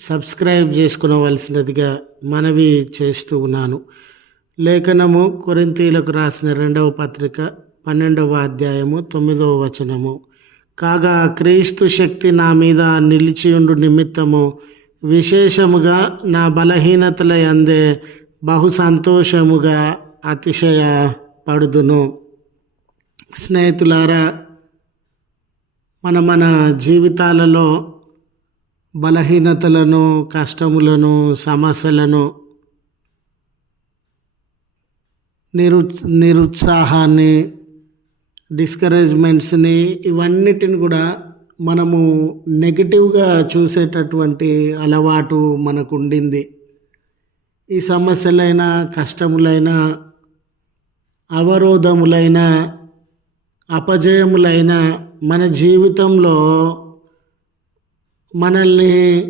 Subscribe చేసుకునవలసినదిగా మనవి చేస్తూ ఉన్నాను. లేఖనము కొరింతీలకు రాసిన రెండవ పత్రిక పన్నెండవ అధ్యాయము తొమ్మిదవ వచనము. కాగా క్రీస్తు శక్తి నా మీద నిలిచియుండు నిమిత్తము విశేషముగా నా బలహీనతల అందే బహు సంతోషముగా అతిశయ పడుదును స్నేహితులారా మన మన జీవితాలలో బలహీనతలను కష్టములను సమస్యలను నిరు నిరుత్సాహాన్ని డిస్కరేజ్మెంట్స్ని ఇవన్నిటిని కూడా మనము నెగిటివ్గా చూసేటటువంటి అలవాటు మనకు ఉండింది ఈ సమస్యలైన కష్టములైన అవరోధములైన అపజయములైన మన జీవితంలో మనల్ని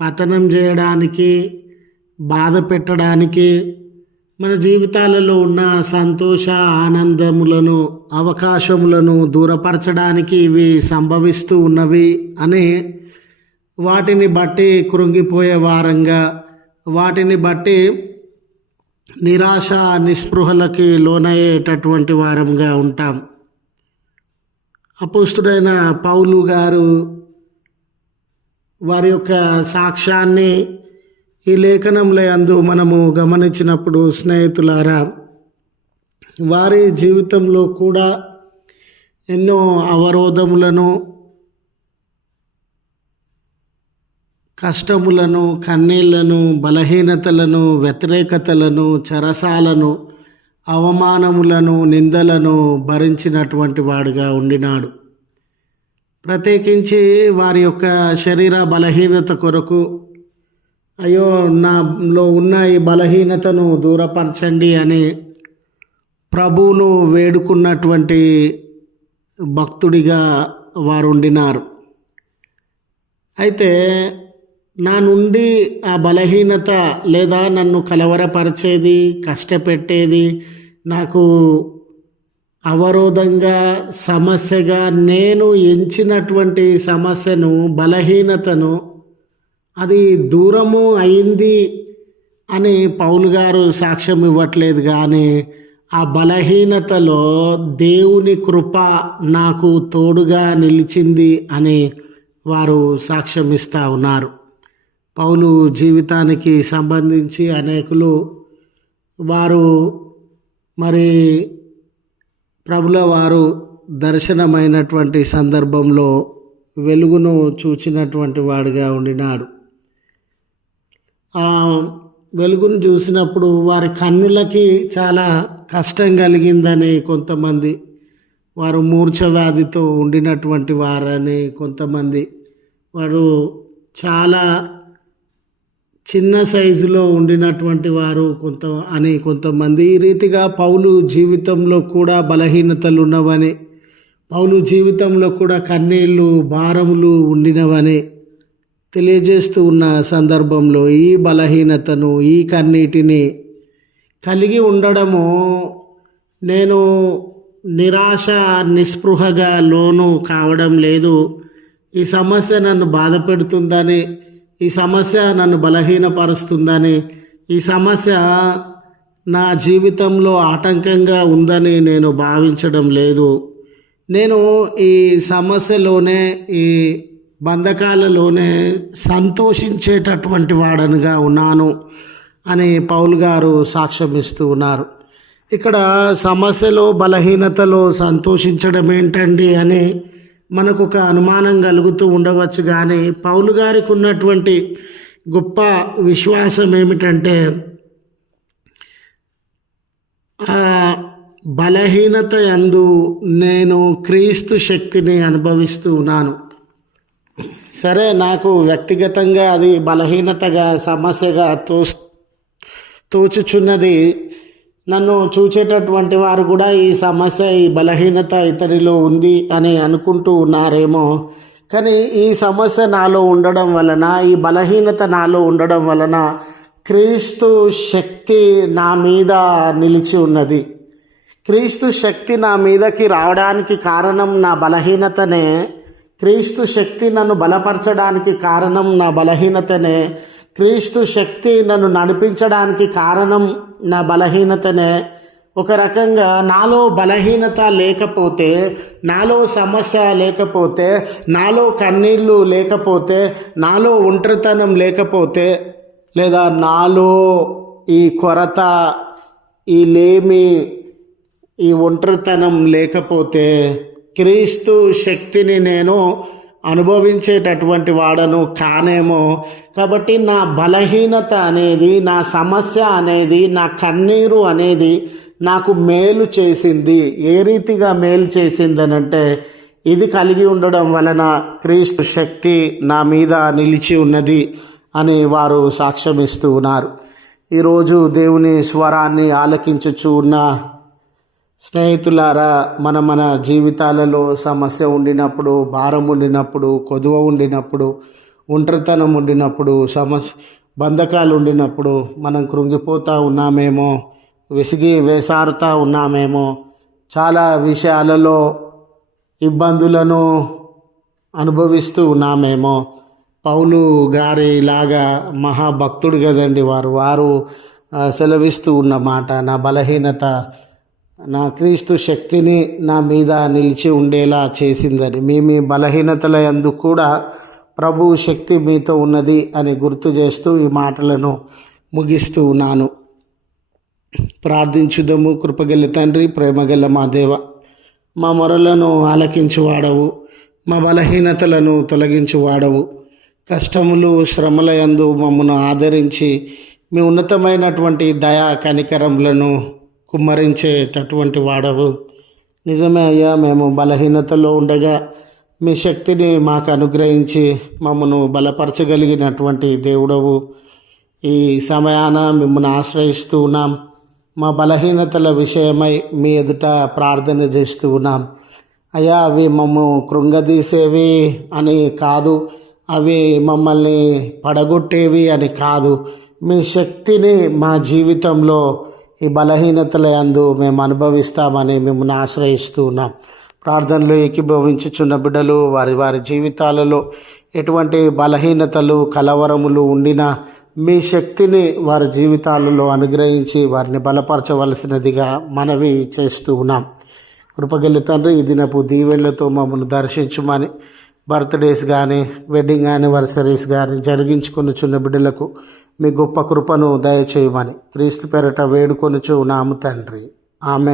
పతనం చేయడానికి బాధ పెట్టడానికి మన జీవితాలలో ఉన్న సంతోష ఆనందములను అవకాశములను దూరపరచడానికి ఇవి సంభవిస్తూ ఉన్నవి అని వాటిని బట్టి కృంగిపోయే వారంగా వాటిని బట్టి నిరాశ నిస్పృహలకి లోనయ్యేటటువంటి వారంగా ఉంటాం. అపుస్తుడైన పౌలు గారు వారి యొక్క సాక్ష్యాన్ని ఈ లేఖనంలో అందు మనము గమనించినప్పుడు స్నేహితులారా వారి జీవితంలో కూడా ఎన్నో అవరోధములను కష్టములను కన్నీళ్ళను బలహీనతలను వ్యతిరేకతలను చరసాలను అవమానములను నిందలను భరించినటువంటి వాడుగా ఉండినాడు. ప్రత్యేకించి వారి యొక్క శరీర బలహీనత కొరకు అయ్యో నాలో ఉన్న ఈ బలహీనతను దూరపరచండి అని ప్రభువును వేడుకున్నటువంటి భక్తుడిగా వారు ఉండినారు అయితే నా నుండి ఆ బలహీనత లేదా నన్ను కలవరపరిచేది కష్టపెట్టేది నాకు అవరోధంగా సమస్యగా నేను ఎంచినటువంటి సమస్యను బలహీనతను అది దూరము అయింది అని పౌలు గారు సాక్ష్యం ఇవ్వట్లేదు కానీ ఆ బలహీనతలో దేవుని కృప నాకు తోడుగా నిలిచింది అని వారు సాక్ష్యం ఇస్తూ ఉన్నారు. పౌలు జీవితానికి సంబంధించి అనేకులు వారు మరి ప్రభుల వారు దర్శనమైనటువంటి సందర్భంలో వెలుగును చూచినటువంటి వాడిగా ఉండినాడు. ఆ వెలుగును చూసినప్పుడు వారి కన్నులకి చాలా కష్టం కలిగిందని కొంతమంది వారు మూర్ఛ వ్యాధితో ఉండినటువంటి వారని కొంతమంది వారు చాలా చిన్న సైజులో ఉండినటువంటి వారు కొంత అని కొంతమంది ఈ రీతిగా పౌలు జీవితంలో కూడా బలహీనతలు ఉన్నవని పౌలు జీవితంలో కూడా కన్నీళ్ళు భారములు ఉండినవని తెలియజేస్తూ ఉన్న సందర్భంలో ఈ బలహీనతను ఈ కన్నీటిని కలిగి ఉండడము నేను నిరాశ నిస్పృహగా లోను కావడం లేదు. ఈ సమస్య నన్ను బాధ పెడుతుందని ఈ సమస్య నన్ను బలహీనపరుస్తుందని ఈ సమస్య నా జీవితంలో ఆటంకంగా ఉందని నేను భావించడం లేదు. నేను ఈ సమస్యలోనే ఈ బంధకాలలోనే సంతోషించేటటువంటి వాడనుగా ఉన్నాను అని పౌల్ గారు సాక్ష్యం ఇస్తూ ఉన్నారు. ఇక్కడ సమస్యలో బలహీనతలో సంతోషించడం ఏంటండి అని మనకు ఒక అనుమానం కలుగుతూ ఉండవచ్చు కానీ పౌలు గారికి ఉన్నటువంటి గొప్ప విశ్వాసం ఏమిటంటే బలహీనత యందు నేను క్రీస్తు శక్తిని అనుభవిస్తూ ఉన్నాను. సరే నాకు వ్యక్తిగతంగా అది బలహీనతగా సమస్యగా తో తోచుచున్నది నన్ను చూచేటటువంటి వారు కూడా ఈ సమస్య ఈ బలహీనత ఇతనిలో ఉంది అని అనుకుంటూ ఉన్నారేమో. కానీ ఈ సమస్య నాలో ఉండడం వలన ఈ బలహీనత నాలో ఉండడం వలన క్రీస్తు శక్తి నా మీద నిలిచి ఉన్నది. క్రీస్తు శక్తి నా మీదకి రావడానికి కారణం నా బలహీనతనే. క్రీస్తు శక్తి నన్ను బలపరచడానికి కారణం నా బలహీనతనే. క్రీస్తు శక్తి నన్ను నడిపించడానికి కారణం నా బలహీనతనే. ఒక రకంగా నాలో బలహీనత లేకపోతే నాలో సమస్య లేకపోతే నాలో కన్నీళ్ళు లేకపోతే నాలో ఒంటరితనం లేకపోతే లేదా నాలో ఈ కొరత ఈ లేమి ఈ ఒంటరితనం లేకపోతే క్రీస్తు శక్తిని నేను అనుభవించేటటువంటి వాడను కానేమో. కాబట్టి నా బలహీనత అనేది నా సమస్య అనేది నా కన్నీరు అనేది నాకు మేలు చేసింది. ఏ రీతిగా మేలు చేసిందనంటే ఇది కలిగి ఉండడం వలన క్రీస్తు శక్తి నా మీద నిలిచి ఉన్నది అని వారు సాక్ష్యమిస్తూ ఉన్నారు. ఈరోజు దేవుని స్వరాన్ని ఆలకించుచు ఉన్న స్నేహితులారా మన మన జీవితాలలో సమస్య ఉండినప్పుడు భారం ఉండినప్పుడు కొదువ ఉండినప్పుడు ఒంటరితనం ఉండినప్పుడు సమస్య బంధకాలు ఉండినప్పుడు మనం కృంగిపోతూ ఉన్నామేమో విసిగి వేసారుతా ఉన్నామేమో చాలా విషయాలలో ఇబ్బందులను అనుభవిస్తూ ఉన్నామేమో. పౌలు గారి లాగా మహాభక్తుడు కదండి వారు. వారు సెలవిస్తూ ఉన్న మాట నా బలహీనత నా క్రీస్తు శక్తిని నా మీద నిలిచి ఉండేలా చేసిందని మీ మీ బలహీనతల యందు కూడా ప్రభు శక్తి మీతో ఉన్నది అని గుర్తు చేస్తూ ఈ మాటలను ముగిస్తూ ఉన్నాను. ప్రార్థించుదము కృపగల తండ్రి ప్రేమగల మా దేవ. మా మొరలను ఆలకించువాడవు మా బలహీనతలను తొలగించువాడవు. కష్టములు శ్రమల యందు మమ్మను ఆదరించి మీ ఉన్నతమైనటువంటి దయా కనికరములను కుమ్మరించేటటువంటి వాడవు. నిజమే అయ్యా మేము బలహీనతలో ఉండగా మీ శక్తిని మాకు అనుగ్రహించి మమ్మను బలపరచగలిగినటువంటి దేవుడవు. ఈ సమయాన మిమ్మల్ని ఆశ్రయిస్తూ ఉన్నాం. మా బలహీనతల విషయమై మీ ఎదుట ప్రార్థన చేస్తూ ఉన్నాం. అయ్యా అవి మమ్ము కృంగదీసేవి అని కాదు. అవి మమ్మల్ని పడగొట్టేవి అని కాదు. మీ శక్తిని మా జీవితంలో ఈ బలహీనతల యందు మేము అనుభవిస్తామని మిమ్మల్ని ఆశ్రయిస్తూ ఉన్నాం. ప్రార్థనలు ఏకీభవించుచున్న బిడ్డలు వారి వారి జీవితాలలో ఎటువంటి బలహీనతలు కలవరములు ఉండినా మీ శక్తిని వారి జీవితాలలో అనుగ్రహించి వారిని బలపరచవలసినదిగా మనవి చేస్తూ ఉన్నాం. కృపగల్లి తండ్రి ఈ దినపు దీవెళ్ళతో మమ్మల్ని దర్శించుమని బర్త్డేస్ కానీ వెడ్డింగ్ యానివర్సరీస్ కానీ జరిగించుకుని చిన్న బిడ్డలకు మీ గొప్ప కృపను దయచేయమని. క్రీస్తు పేరట వేడుకొనుచు నాము తండ్రి. ఆమె